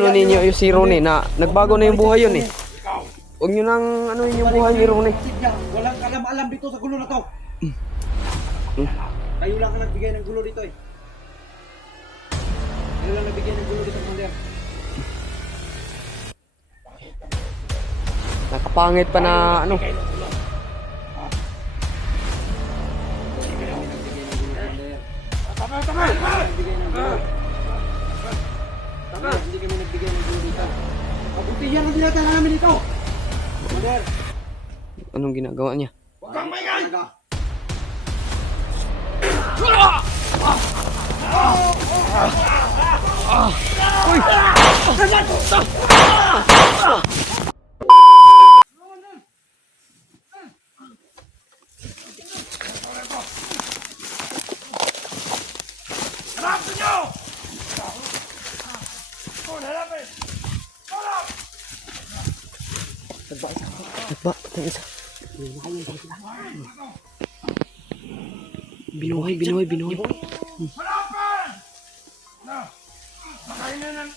Ano ninyo yung si Ronnie na nagbago na yung buhay yun eh. Huwag nyo nang ano yung buhay ni Ronnie. Walang alam-alam dito sa gulo na to. Kayo lang ang nagbigay ng gulo dito eh. Kayo lang nagbigay ng gulo dito, Commander. Nakapangit pa na ano. Tama! Hindi kami nagbigay ng gulo dito. Kabutihan ang dinata namin dito. Commander. Anong ginagawa niya? Huwag kang maingay! Hanapin niyo! Hanapin! Nagba, patay isa. Binuhay. Hanapin! Na! Pakain na ng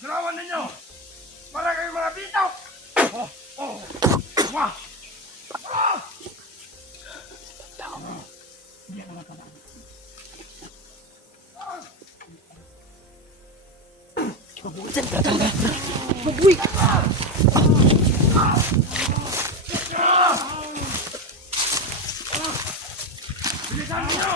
garawan ninyo! Para kayo mga bitaw! Wah! Bilisan niyo!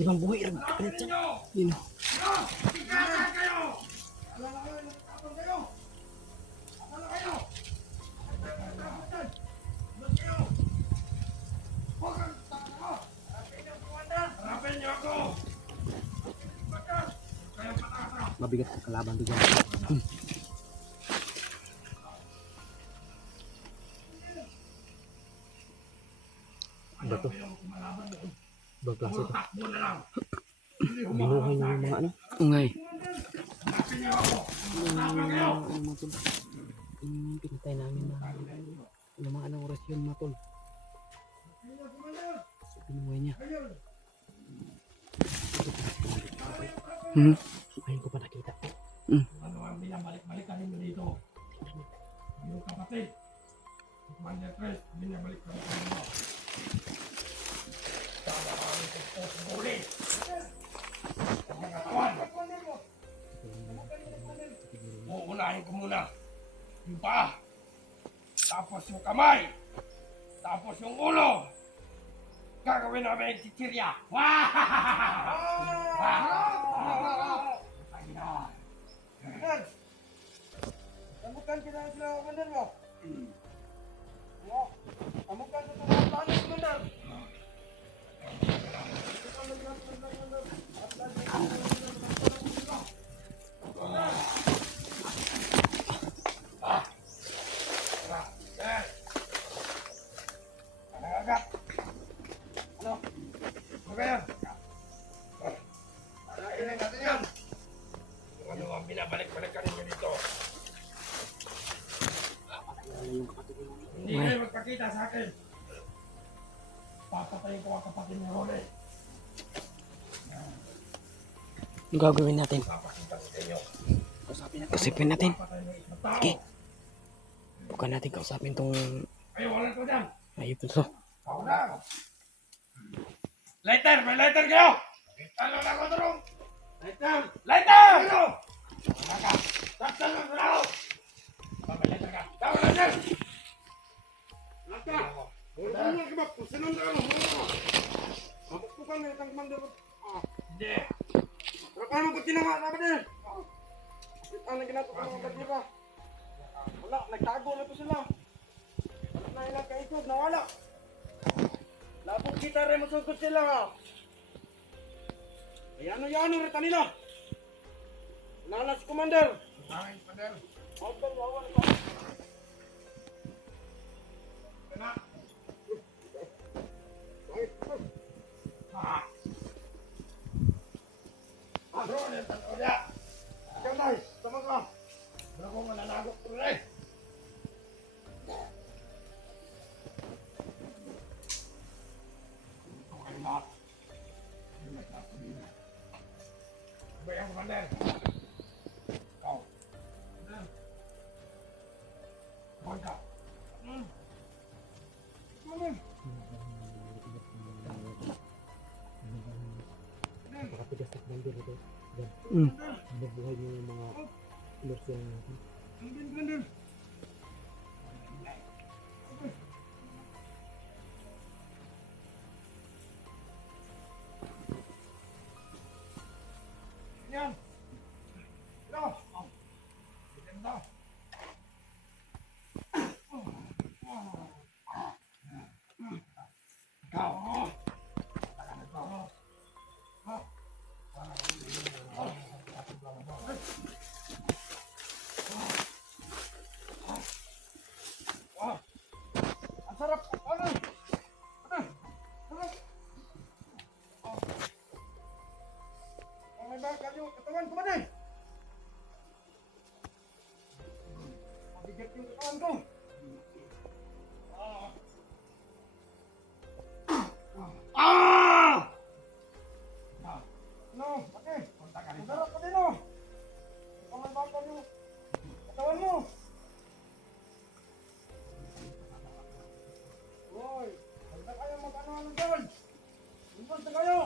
Ibang buhay rin. Yun. Mabigat ang kalaban doon. Ano to? Ibang klase to. Binuhay na yung mga ano? Ungay. Pinatay namin na mga anong oras yun matol. So, binuhay niya. Ayun ko pa nakita. Ano ang binabalik-balikan ninyo dito? Yung kapatid. Commander Chris, binabalik-balikan ninyo. Tama kami sa huli. Ang mga kawan. Uunahin ko muna yung paa. Tapos yung kamay. Tapos yung ulo. Gagawin namin yung chichirya. Tamukan kita sila, Commander mo. Tamukan kita sila, Commander. Agak. Ano? Ano ba yan? Kainin natin yan. Ano ang binabalik-balikan ninyo dito? Hindi kayo magpakita sa akin. Papatayin ko ang kapatid ni Ronnie. Ang gagawin natin? Papakita sa inyo. Kausapin natin. Sige. Bukan natin kausapin tong Ayaw ko dyan. ayup to. Ako na. Lighter! May lighter kayo! Ano na ko doon? Lighter! Lighter! Ano? Naka! Taksan lang na ako! May lighter ka! Tawag na dyan! Naka! Bulan mo ka ba? Pusinan na ano? Mabukukan na itang Commander. Hindi! Pero paano ko tinawa na ba din? Ang naginato ka mga bagyo ka. Wala, nagtago na to sila. Wala na ilang kaikod, nawala. Labog kita rin masugod sila ha. Ayan rin kanila. Wala na si Commander. Ay, Commander. Commander, wawan ka. Kena. O niya. Ikaw tay, tamang ka. Wala ko mananagok ko rin. Okay na. Bayang Commander. Ikaw. Buwan ka. Nabuhay niyo yung mga ilusyon natin. Yan. Ito. Ganda. Ikaw. Ang sarap. Ano? May bakal yung katawan ko ba din? Mabigat yung katawan ko. No, okay. Ang sarap pa din oh. May bakal yung katawan mo. Hoy, basta kayo mag-ano-ano dyan. Basta kayo.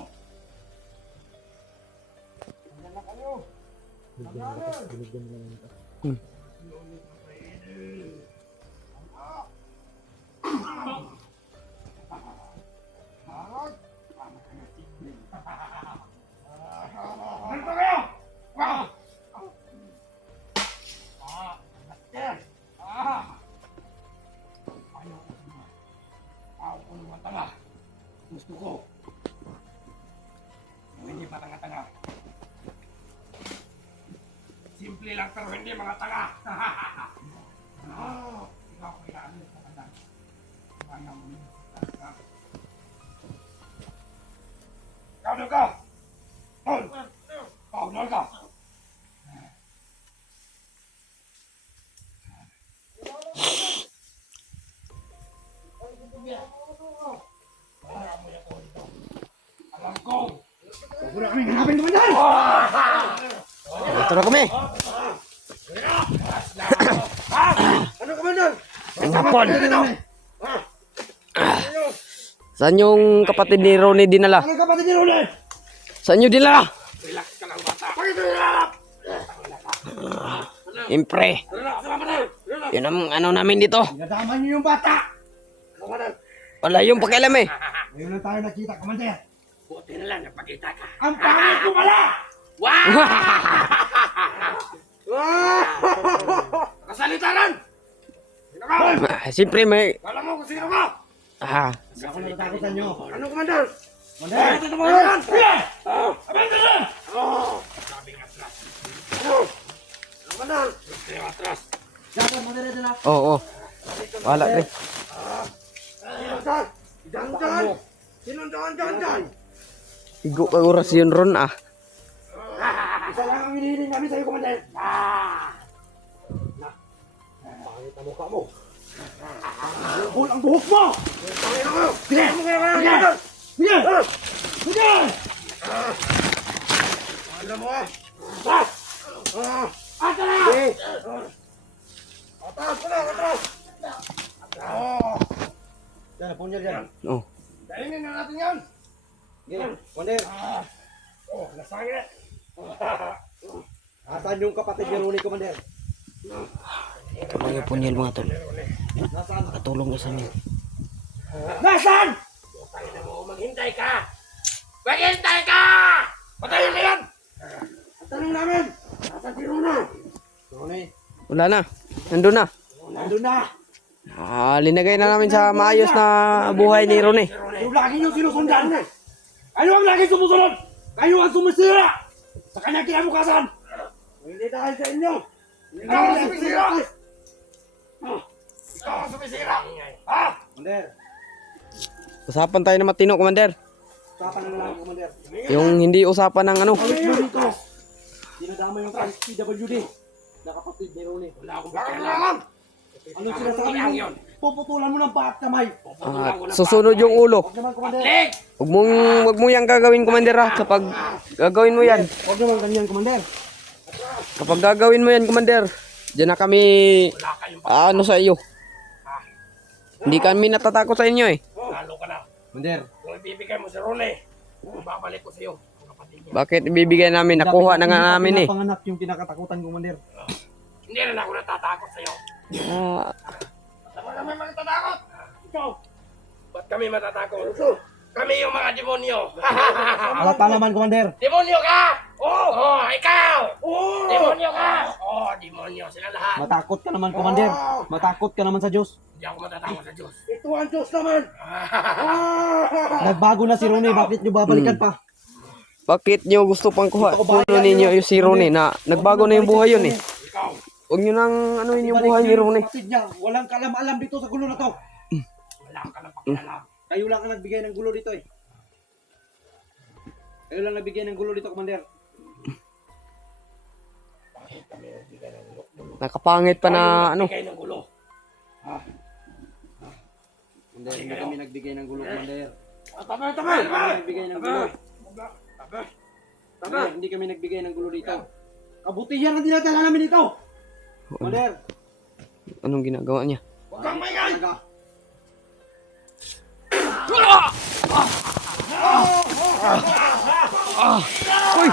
Ayan na kayo. Binigyan mo lang ito. Ganito kayo! Wow! Yes! Ayaw ko ng matanga. Gusto ko. Yung hindi pa tanga-tanga. Simple lang pero hindi mga tanga. Ikaw ko ilaan sa kanya. Kaya mo yun. Ikaw doon ka! Tol! Ikaw doon ka! Alam ko! Huwag na kaming hanapin naman dyan! Ito na kami. Ano ka man doon? Ang hapon. Saan yung kapatid ni Ronnie dinala? Ano ka pati ni Ronnie? Saan nyo dinala? Relax ka lang bata. Bakit relax? Impre. Relax ka lang. Yun ang ano namin dito. Nadama niyo yung bata. Commander. Wala yung pakialam eh. Ngayon lang tayo nakita, Commander. Buti na lang napakita ka. Ang pangit ko pala! Wow! Kasalitaran! Sino ka? Siyempre may... Alam mo kung sino ka? Hindi ako natatakot sa inyo. Ano, Commander? Commander! Ito mo yan! Abente na! Sabi nga atras. Ano? Commander! Sabi nga atras. Dapat madala na. Oo. Wala rin. Sino dyan? Dyan dyan! Sino dyan dyan dyan? Igo ka oras yun ron ah. Isa lang ang hinihiling namin sa'yo, Commander. Pangit ang mukha mo. Bul ang buhok mo! Sige! Sige! Sige! Sige! Alam mo ah! Atras! Sige! Atras! Atras! Yan, punya dyan. Oh. Kainin na natin yan! Sige, Commander. Nasangit! Nasaan yung kapatid ni Ronnie, Commander? Mga punyel mga tol. Nasaan? Katulong ka sa inyo. Nasaan? Putang ina mo, maghintay ka! Maghintay ka! Patayin na yan! Ang tanong namin, nasaan si Rona? Ronnie, Wala na. Nandun na. nandun na. Linagay na namin sa maayos na buhay ni Ronnie. Kayo lagi nyo sinusundan! Kayo ang lagi sumusunod! Kayo ang sumisira! Sa kanyang kinabukasan! Hindi dahil sa inyo! Ikaw ang sumisira! Ikaw ang sumisira! Ha? Commander, Usapan tayo na matino, Commander. usapan na lang, Commander. Yung hindi usapan ng ano. Balik mo dito! Dinadama yung PWD. Nakapatid ni Ronnie. Wala akong pakialam. Anong sinasabi Yan mo? yun. Puputulan mo ng paa at kamay. Susunod yung ulo. Huwag naman, Commander. Leg! Huwag mo yang gagawin, Commander, ha? Kapag gagawin mo yan. Huwag naman ganyan, Commander. Kapag gagawin mo yan, Commander, diyan na kami, Wala kayong ano sa iyo. Hindi kami natatakot sa inyo, eh. Lalo ka na. Commander. Kung ibibigay mo si Ronnie, babalik ko sa iyo. Ang kapatid niya. Bakit ibibigay namin? Nakuha na nga namin, eh. Panganak yung kinakatakutan, Commander. Hindi na ako natatakot sa iyo. Ah, Tama naman matatakot. Ikaw. Ba't kami matatakot? Kami yung mga demonyo. Alata naman, Commander. Demonyo ka! Oo! Ikaw! Oo! Demonyo ka! Oo, demonyo sila lahat. Matakot ka naman, Commander. Matakot ka naman sa Diyos. Hindi ako matatakot sa Diyos. Ito ang Diyos naman. Nagbago na si Ronnie. Bakit nyo babalikan pa? bakit nyo gusto pang kuno ninyo yung si Ronnie na nagbago na yung buhay yun, eh. Ikaw! Huwag nyo nang ano yung buhay ni Ronnie. Kapatid niya, walang kalam-alam dito sa gulo na to. Wala ka na pakialam. Kayo lang ang nagbigay ng gulo dito, eh. Kayo lang nagbigay ng gulo dito, Commander. Nakapangit pa na ano. Bigay ng gulo. Commander, hindi kami nagbigay ng gulo, Commander. Tama! Hindi kami nagbigay ng gulo. Tama! Commander, hindi kami nagbigay ng gulo dito. Kabutihan ang dinadala namin dito. Commander. Anong ginagawa niya? Huwag kang maingay! Talaga. Uy!